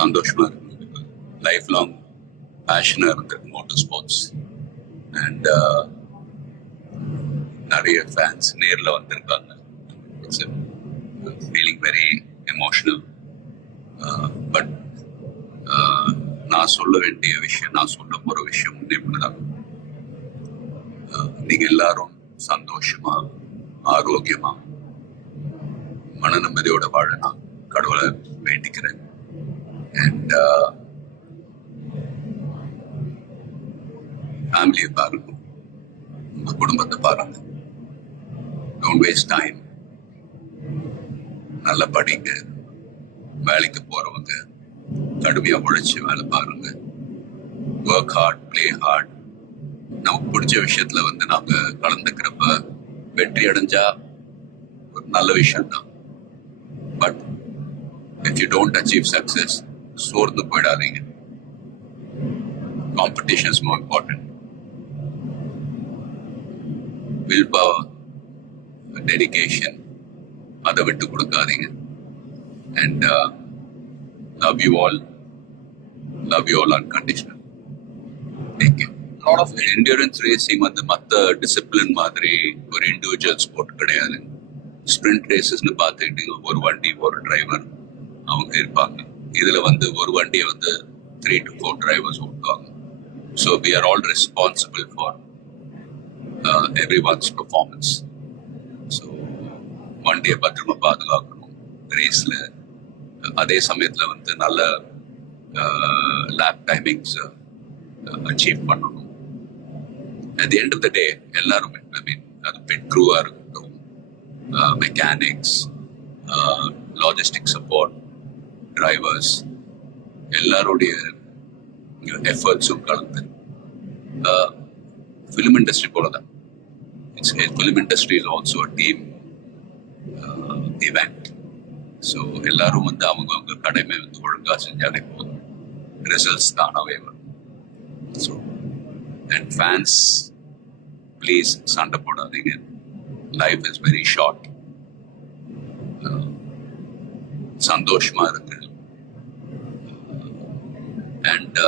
சந்தோஷமா இருக்கு. Life long பேஷனாக இருந்திருக்கு மோட்டர் ஸ்போர்ட்ஸ். அண்ட் நிறைய ஃபேன்ஸ் நேரில் வந்திருக்காங்க. It's feeling very emotional. But நான் சொல்ல வேண்டிய விஷயம், நான் சொல்ல போகிற விஷயம் ஒன்றே தான். நீங்கள் எல்லாரும் சந்தோஷமா, ஆரோக்கியமா, மன நிம்மதியோட வாழ நான் கடவுளை வேண்டிக்கிறேன். அண்ட் ஃபேமிலியை பாருங்க, உங்க குடும்பத்தை பாருங்க. Don't waste time. நல்லா படிங்க. வேலைக்கு போறவங்க கடுமையா உழைச்சி வேலை பாருங்க. Work hard, play hard. நமக்கு பிடிச்ச விஷயத்துல நாம கலந்துக்கிறப்ப வெற்றி அடைஞ்சா ஒரு நல்ல விஷயம் தான். But if you don't achieve success, சோர்ந்து போயிடாதீங்க. Competition is more important. Will power, dedication, அதை விட்டு கொடுக்காதீங்க. And love you all unconditional. Take care. lot of endurance racing மற்ற டிசிப்ளின் மாதிரி ஒரு இண்டிவிஜுவல் ஸ்போர்ட் கிடையாது. ஸ்பிரிண்ட் ரேசஸ்னு பார்த்துக்கிட்டீங்க, ஒரு வண்டி ஒரு டிரைவர் அவங்க இருப்பாங்க. இதுல ஒரு வண்டியை 3 to 4 டிரைவர்ஸ் ஓட்டுவாங்க. So we are all responsible for everyone's performance. So வண்டியை பத்திரமா பாதுகாக்கணும் ரேஸ்ல. அதே சமயத்துல நல்ல லேப் டைமிங்ஸ் அச்சீவ் பண்ணணும். At the end of the day எல்லாருமே, ஐ மீன் அது பிட் க்ரூவா இருக்கட்டும், மெக்கானிக்ஸ், லாஜிஸ்டிக் சப்போர்ட், டிரைவர்ஸ், எல்லாருடைய எஃபர்ட்ஸும் கலந்து ஃபிலிம் இண்டஸ்ட்ரி போலதான். Film industry is also a team event. So எல்லாரும் அவங்க கடமை ஒழுங்கா செஞ்சாலே போதும், ரிசல்ட்ஸ் தானாவே வரும். ஸோ அண்ட் ஃபேன்ஸ், ப்ளீஸ் சண்டை போடாதீங்க. Life is very short. சந்தோஷமா இருக்கு. அண்ட்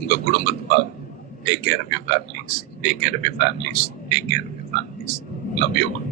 உங்க குடும்பத்தை பாருங்க. Take care of your families. Take care of your families. Take care of your families. Love you all.